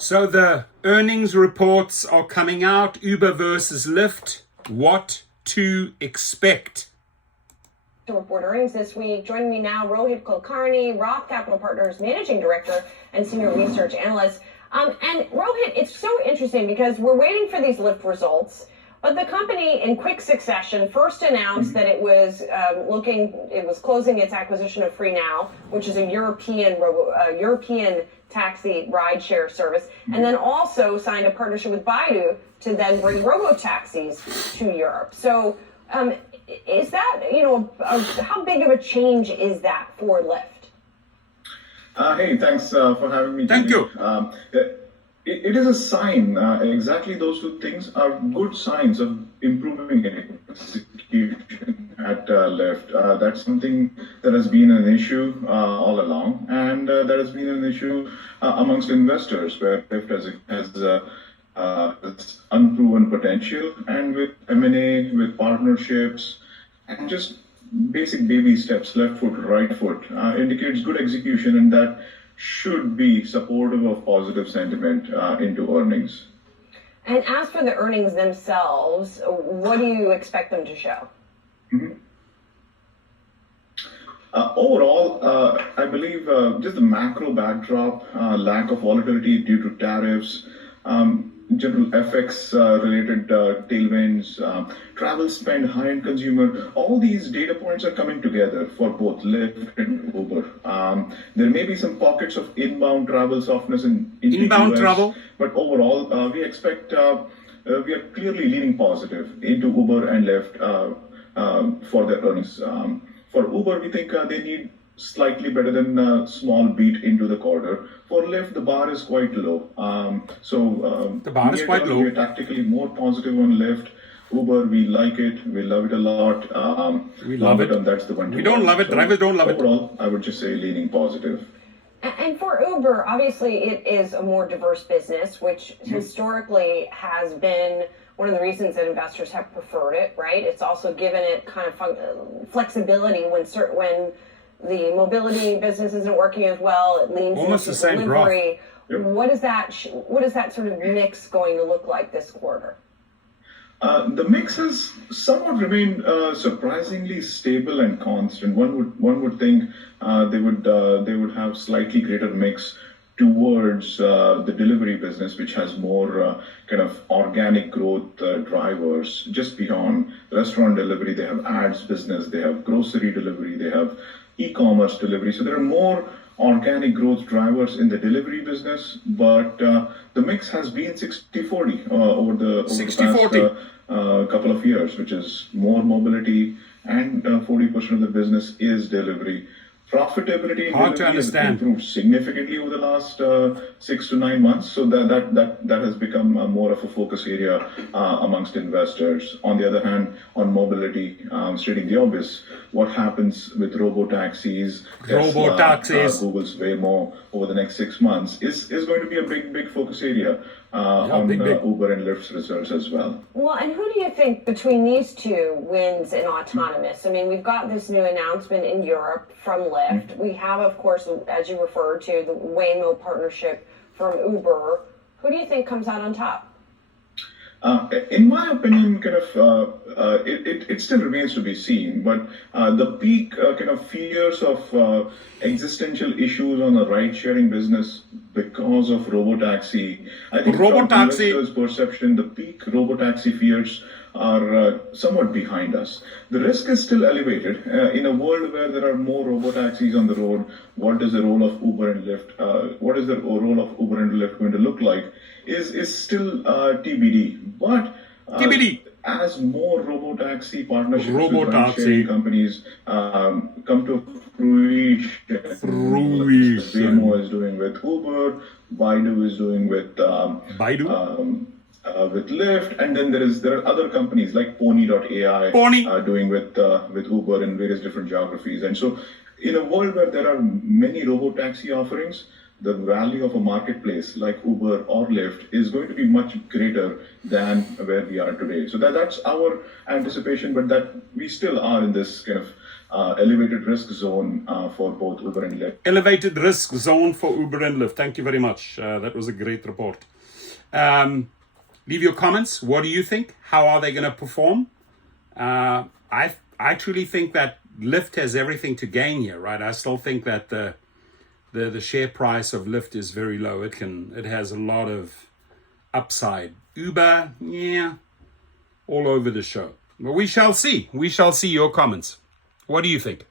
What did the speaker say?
So the earnings reports are coming out, Uber versus Lyft. What to expect? To report earnings this week. Joining me now, Rohit Kulkarni, Roth Capital Partners Managing Director and Senior Research Analyst. And Rohit, it's so interesting because we're waiting for these Lyft results, but the company in quick succession first announced that it was closing its acquisition of FreeNow, which is a European taxi rideshare service, and then also signed a partnership with Baidu to then bring robo-taxis to Europe. So is that, how big of a change is that for Lyft? Hey, thanks for having me. Thank you. It is a sign. Exactly those two things are good signs of improving execution at Lyft. That's something that has been an issue all along, and that has been an issue amongst investors where Lyft has unproven potential, and with M&A, with partnerships, and just basic baby steps, left foot, right foot, indicates good execution, and that should be supportive of positive sentiment into earnings. And as for the earnings themselves, what do you expect them to show? Mm-hmm. Overall, I believe just the macro backdrop, lack of volatility due to tariffs, general FX related tailwinds, travel spend, high-end consumer, all these data points are coming together for both Lyft and Uber. There may be some pockets of inbound travel softness in inbound the US, travel, but overall, we expect we are clearly leaning positive into Uber and Lyft for their earnings. For Uber, we think they need slightly better than a small beat into the quarter. For Lyft, the bar is quite low. The bar is quite low. We're tactically more positive on Lyft. Uber, we like it. We love it a lot. We love it. And that's the one. We don't love it. Drivers don't love it. Overall, I would just say leaning positive. And for Uber, obviously, it is a more diverse business, which historically has been one of the reasons that investors have preferred it, right? It's also given it kind of flexibility when the mobility business isn't working as well. It leans almost into the same delivery. Yep. What is that sort of mix going to look like this quarter? The mix has somewhat remained surprisingly stable and constant. One would think they would have slightly greater mix towards the delivery business, which has more kind of organic growth drivers. Just beyond restaurant delivery, they have ads business, they have grocery delivery, they have e-commerce delivery. So there are more organic growth drivers in the delivery business, but the mix has been 60-40 over the past couple of years, which is more mobility, and 40% of the business is delivery. Profitability has improved significantly over the last 6 to 9 months, so that has become more of a focus area amongst investors. On the other hand, on mobility, stating the obvious, what happens with robo-taxis, Google's Waymo over the next 6 months is going to be a big focus area on Uber and Lyft's results as well. Well, and who do you think between these two wins in autonomous? I mean, we've got this new announcement in Europe from Lyft. We have, of course, as you referred to, the Waymo partnership from Uber. Who do you think comes out on top? In my opinion, kind of, it still remains to be seen, but the peak kind of fears of existential issues on the ride-sharing business because of robotaxi, I think from investors' perception, the peak robotaxi fears are somewhat behind us. The risk is still elevated. In a world where there are more robotaxis on the road, what is the role of Uber and Lyft? What is the role of Uber and Lyft going to look like? Is still TBD. But as more robotaxi partnerships with ride-sharing companies come to fruition, Waymo is doing with Uber, Baidu is doing with with Lyft, and then there are other companies like Pony.ai doing with Uber in various different geographies. And so, in a world where there are many robotaxi offerings, the value of a marketplace like Uber or Lyft is going to be much greater than where we are today. So that's our anticipation, but that we still are in this kind of elevated risk zone for both Uber and Lyft. Elevated risk zone for Uber and Lyft. Thank you very much. That was a great report. Leave your comments. What do you think? How are they going to perform? I truly think that Lyft has everything to gain here, right? I still think that the share price of Lyft is very low. It has a lot of upside. Uber, yeah, all over the show. But we shall see. We shall see your comments. What do you think?